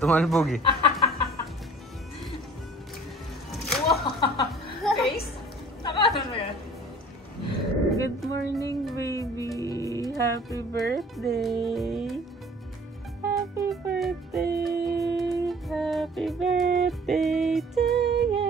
Tumalbog eh. Wow! Face? Takasan mo yan. Good morning, baby. Happy birthday. Happy birthday. Happy birthday to you.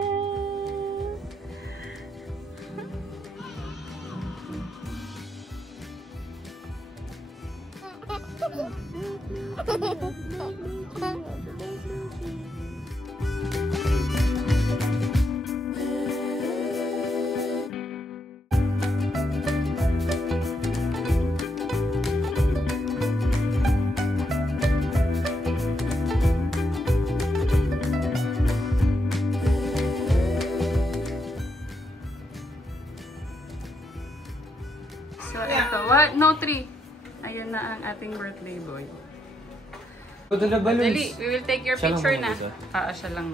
So, ito. What? No, 3. Ayan na ang ating birthday boy. Dali, we will take your picture na. Siya lang.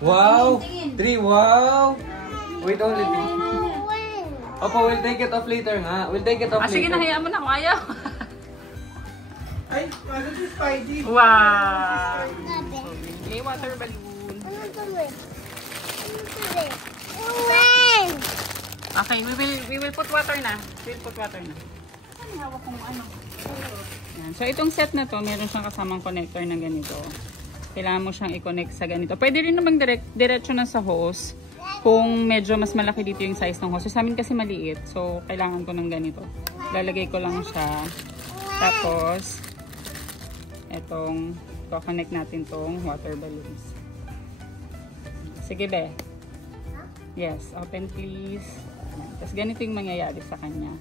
Wow! 3, wow! Wait, only 3. Opo, we'll take it off later nga. We'll take it off later. Sige, nahiyaan mo na kung ayaw. Ay, ano si Spidey? Wow! May water balloon. Okay, we will put water na. We'll put water na. Ano hawak kong ano? Yan. So, itong set na to, meron siyang kasamang connector na ganito. Kailangan mo siyang i-connect sa ganito. Pwede rin namang diretso na sa hose kung medyo mas malaki dito yung size ng hose. So, sa amin kasi maliit. So, kailangan ko ng ganito. Lalagay ko lang siya. Tapos, etong, connect natin tong water balloons. Sige, be. Yes, open please. Tapos, ganito yung mangyayari sa kanya.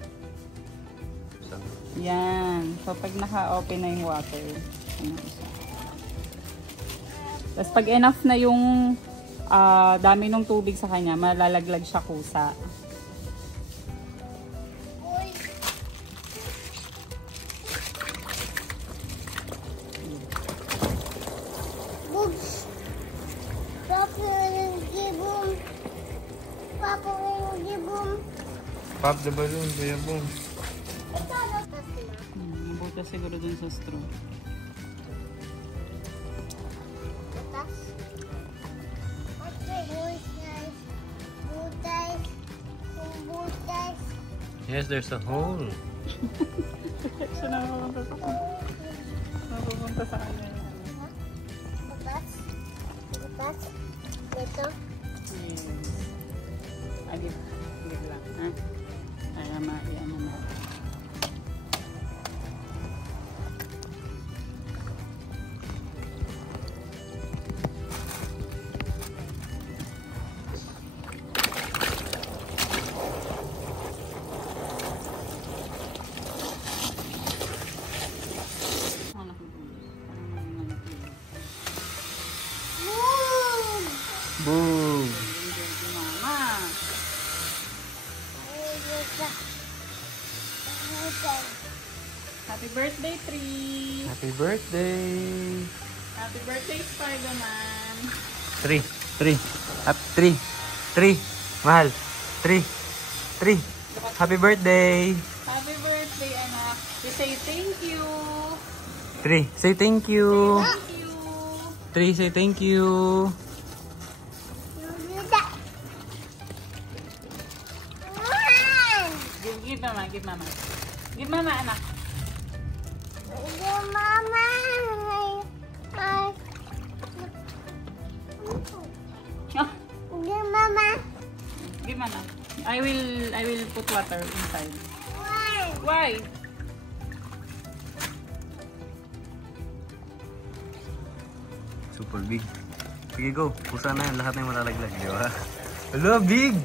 Yan. So, pag naka-open na yung water, tapos pag enough na yung dami ng tubig sa kanya, malalaglag siya kusa. Pop the balloon, kuya boom. Buta siguro dun sa straw. Yes, there's a hole. Siya na mapupunta sa kanya. Butas? Dito? Agit lang, ha? Ayan naman. Boom! Happy birthday, Tree! Happy birthday! Happy birthday, Spider-Man! 3. Mahal. 3. Happy birthday! Happy birthday, anak! You say thank you! 3. Say thank you! Thank you! 3. Say thank you! Give mama, give mama. Give mama, anak. Give mama. Give mama. Give mama. I will put water inside. Why? Why? Super big. Sige, go. Pusa na yan. Lahat na yung malalaglag. Di ba? Hello, big!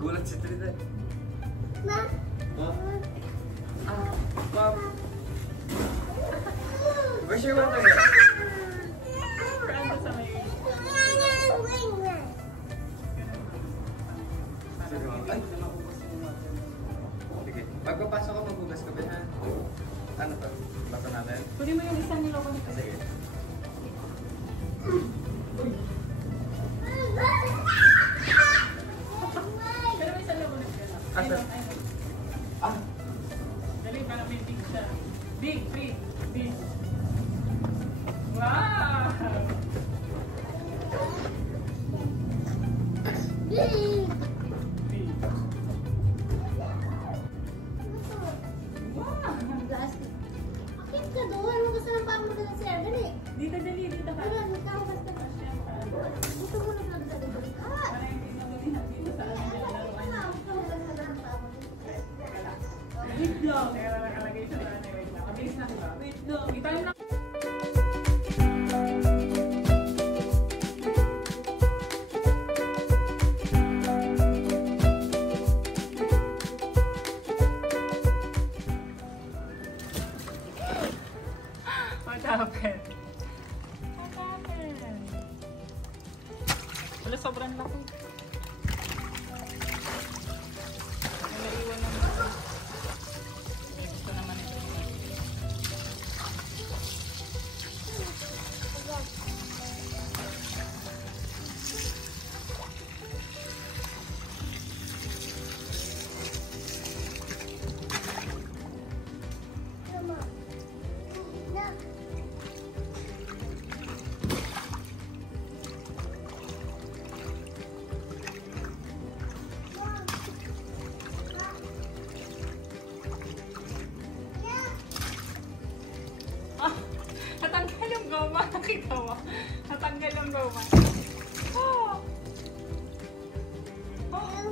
Gulat si Trita. Ma? Mom. Where's your water? Ay, sige. Pagpapasok ka, magbugas ka ba ha? Ano to? Bato natin? Kunin mo yung isang nilaw nito. Sige. Pero may isang nilaw nito. Asa? Ah! Dali, para may big siya. Big, big, big. Wow! Big. Big. Akit ka doon. Gusto ng pang mo sa sir. Dali. Dito, dali, dito ka. Wala, dito ako basta. Gusto mo na nagdadagdag. Ah! Para hindi na muli natin sa alam nila laruan niya. Wait lang. Kaya nakalagay sa nanay. Wait lang. Mabilis na diba? Wait lang. Itayo na. What happened? What happened? Wala, sobrang laki. May naiwan naman. May gusto naman ito. Natanggal yung goma. Nakita mo? Natanggal yung goma. Oh! Oh!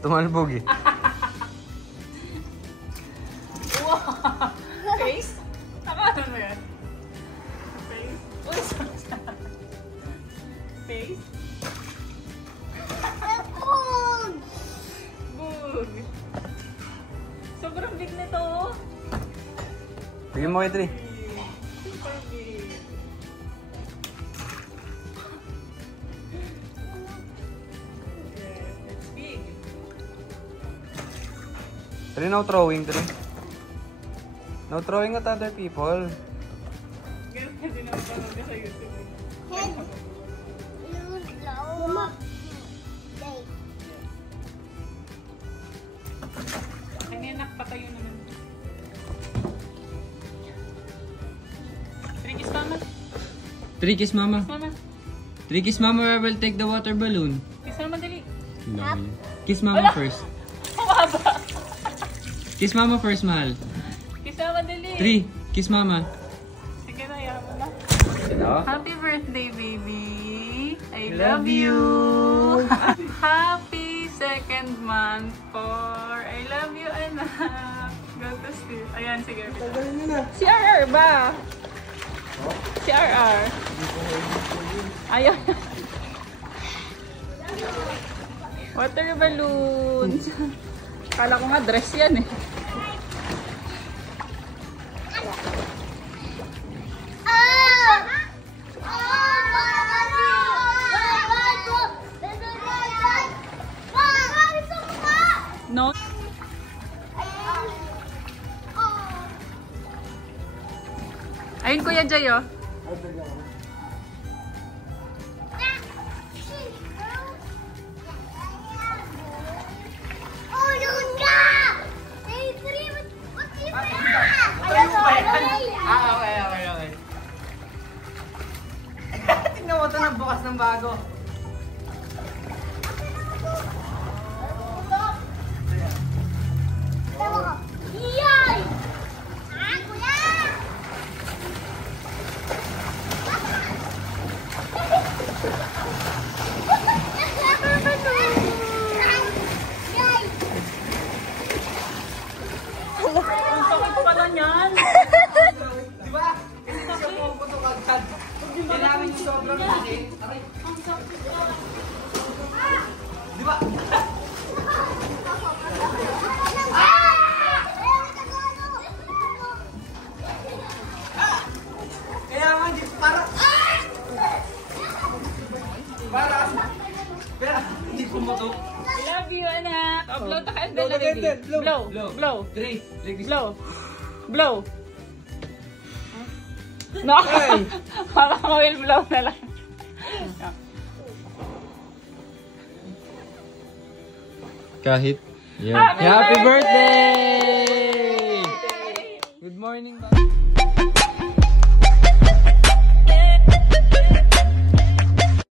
Tumalbog eh. Wow! Face? Nakano mo yan? Face? Uy, sorry. Face? Bug! Sobrang big nito. Bigyan mo kay 3. Super big. Yes, it's big. 3, no throwing 3. No throwing at other people. Ganun kasi napapanood ko sa YouTube. Kanya nakpatayo naman. Kiss mama. 3 kiss mama. Mama. 3 kiss mama, I will take the water balloon. Kiss mama dali. Kiss mama Wala. first. Mababa. Kiss mama first, mahal. Kiss mama dali. 3, kiss mama. Sige na, yaman mo na. Hello? Happy birthday, baby. I Love love you. Happy second month for I love you, anak. Go to sleep. Ayan, sige. Tagalin nyo na. Si RR ba? Si RR. Ayaw. Water balloons. Kala ko nga dress yan eh. No? Ayun, Kuya Jay, oh. Okay. Tingnan mo ito ng bukas ng bago. Yay! Ang sakit pala niyan. Di ba? Hindi siya puputok agad. Kailangan yung sobrang laki. Di ba? Kaya nga, para... Pero, hindi pumutok. I love you, anak. Oh, blow the candle Blow the already. candle, blow. Blow. Blow. 3, like this. Blow. Blow. No. Mama ko will blow na lang. Kahit. Happy Happy birthday! Good morning, Bye.